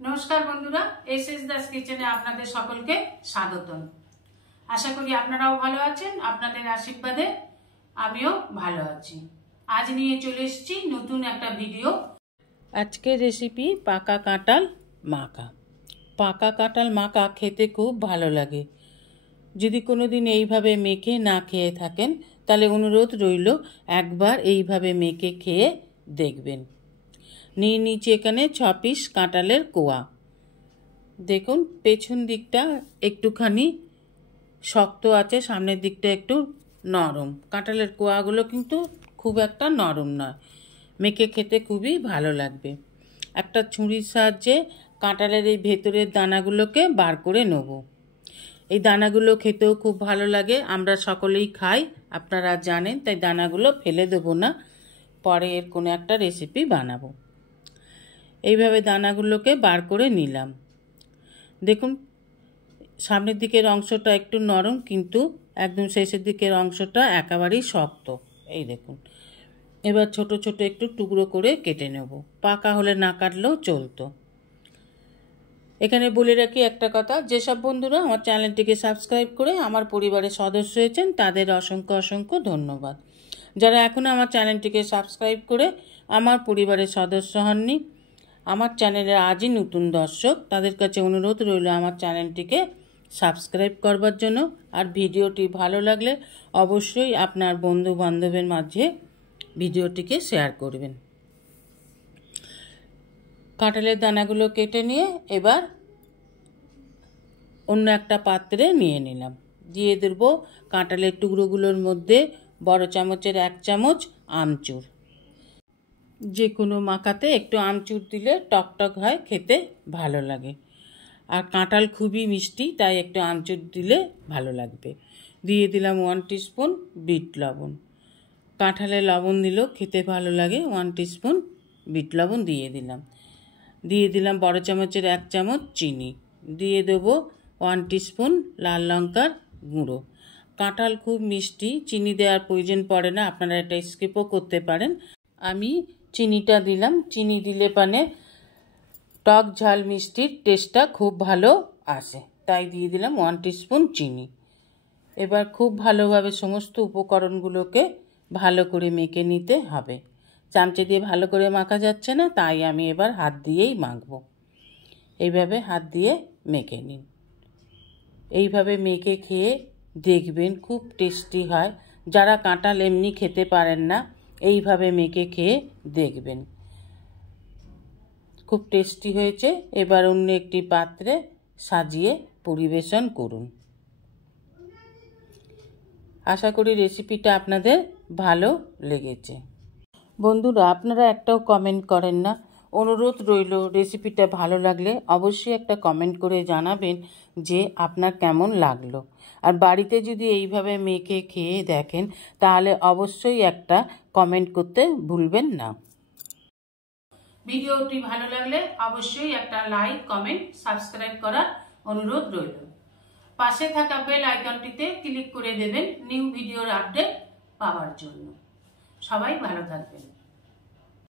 नमस्कार बंधुरा एस दास किचेने आपनादेर सकलके स्वागतम। आशा करी आपनाराओ भालो आछेन। आपनादेर आशीर्वादे आमिओ भालो आछि। आज निये चले एसेछि नतुन एकटा भिडियो। आजकेर रेसिपि पाका काँटाल माखा। पाका काँटाल माखा खेते खूब भालो लागे। यदि कोनोदिन एइभाবে मेखे ना खेये थाकेन ताहले अनुरोध रइल एकबार एइभाবে मेखे खेये देखबेन। নিয়ে নিচে এখানে 6 পিস কাঁঠালের কোয়া। দেখুন পেছন দিকটা একটুখানি শক্ত আছে, সামনের দিকটা একটু নরম। কাঁঠালের কোয়াগুলো কিন্তু খুব একটা নরম নয়, মেখে খেতে খুবই ভালো লাগবে। একটা ছুরির সাহায্যে কাঁঠালের এই ভেতরের দানাগুলোকে বার করে নেব। এই দানাগুলো খেতেও খুব ভালো লাগে, আমরা সকলেই খাই, আপনারা জানেন, তাই দানাগুলো ফেলে দেবো না, পরে এর কোনো একটা রেসিপি বানাবো। এইভাবে দানাগুলোকে বার করে নিলাম। দেখুন সামনের দিকের অংশটা একটু নরম, কিন্তু একদম শেষের দিকের অংশটা একেবারেই শক্ত। এই দেখুন, এবার ছোট ছোট একটু টুকরো করে কেটে নেব। পাকা হলে না কাটলেও চলতো। এখানে বলে রাখি একটা কথা, যেসব বন্ধুরা আমার চ্যানেলটিকে সাবস্ক্রাইব করে আমার পরিবারের সদস্য হয়েছেন তাদের অসংখ্য অসংখ্য ধন্যবাদ। যারা এখনও আমার চ্যানেলটিকে সাবস্ক্রাইব করে আমার পরিবারের সদস্য হননি, আমার চ্যানেলে আজই নতুন দর্শক, তাদের কাছে অনুরোধ রইল আমার চ্যানেলটিকে সাবস্ক্রাইব করবার জন্য। আর ভিডিওটি ভালো লাগলে অবশ্যই আপনার বন্ধু বান্ধবের মাঝে ভিডিওটিকে শেয়ার করবেন। কাঁঠালের দানাগুলো কেটে নিয়ে এবার অন্য একটা পাত্রে নিয়ে নিলাম। দিয়ে দেব কাঁঠালের টুকরোগুলোর মধ্যে বড় চামচের 1 চামচ আমচুর। যে কোনো মাখাতে একটু আমচুর দিলে টকটক হয়, খেতে ভালো লাগে। আর কাঁঠাল খুবই মিষ্টি, তাই একটু আমচুর দিলে ভালো লাগবে। দিয়ে দিলাম 1 টিস্পুন বিট লবণ। কাঁঠালে লবণ দিলেও খেতে ভালো লাগে। 1 টিস্পুন বিট লবণ দিয়ে দিলাম বড় চামচের 1 চামচ চিনি। দিয়ে দেবো 1 টিস্পুন লাল লঙ্কার গুঁড়ো। কাঁঠাল খুব মিষ্টি, চিনি দেওয়ার প্রয়োজন পড়ে না, আপনারা এটা স্কিপও করতে পারেন। আমি চিনিটা দিলাম। চিনি দিলে পানে টক ঝাল মিষ্টির টেস্টটা খুব ভালো আসে, তাই দিয়ে দিলাম 1 টিস্পুন চিনি। এবার খুব ভালোভাবে সমস্ত উপকরণগুলোকে ভালো করে মেখে নিতে হবে। চামচে দিয়ে ভালো করে মাখা যাচ্ছে না, তাই আমি এবার হাত দিয়েই মাখবো। এইভাবে হাত দিয়ে মেখে নিন। এইভাবে মেখে খেয়ে দেখবেন খুব টেস্টি হয়। যারা কাঁঠাল এমনি খেতে পারেন না, এইভাবে মেখে খেয়ে দেখবেন, খুব টেস্টি হয়েছে। এবার অন্য একটি পাত্রে সাজিয়ে পরিবেশন করুন। আশা করি রেসিপিটা আপনাদের ভালো লেগেছে। বন্ধুরা আপনারা একটাও কমেন্ট করেন না, অনুরোধ রইল রেসিপিটা ভালো লাগলে অবশ্যই একটা কমেন্ট করে জানাবেন যে আপনার কেমন লাগলো। আর বাড়িতে যদি এইভাবে মেখে খেয়ে দেখেন তাহলে অবশ্যই একটা কমেন্ট করতে ভুলবেন না। ভিডিওটি ভালো লাগলে অবশ্যই একটা লাইক, কমেন্ট, সাবস্ক্রাইব করার অনুরোধ রইল। পাশে থাকা বেল আইকনটিতে ক্লিক করে দেবেন নিউ ভিডিওর আপডেট পাওয়ার জন্য। সবাই ভালো থাকবেন।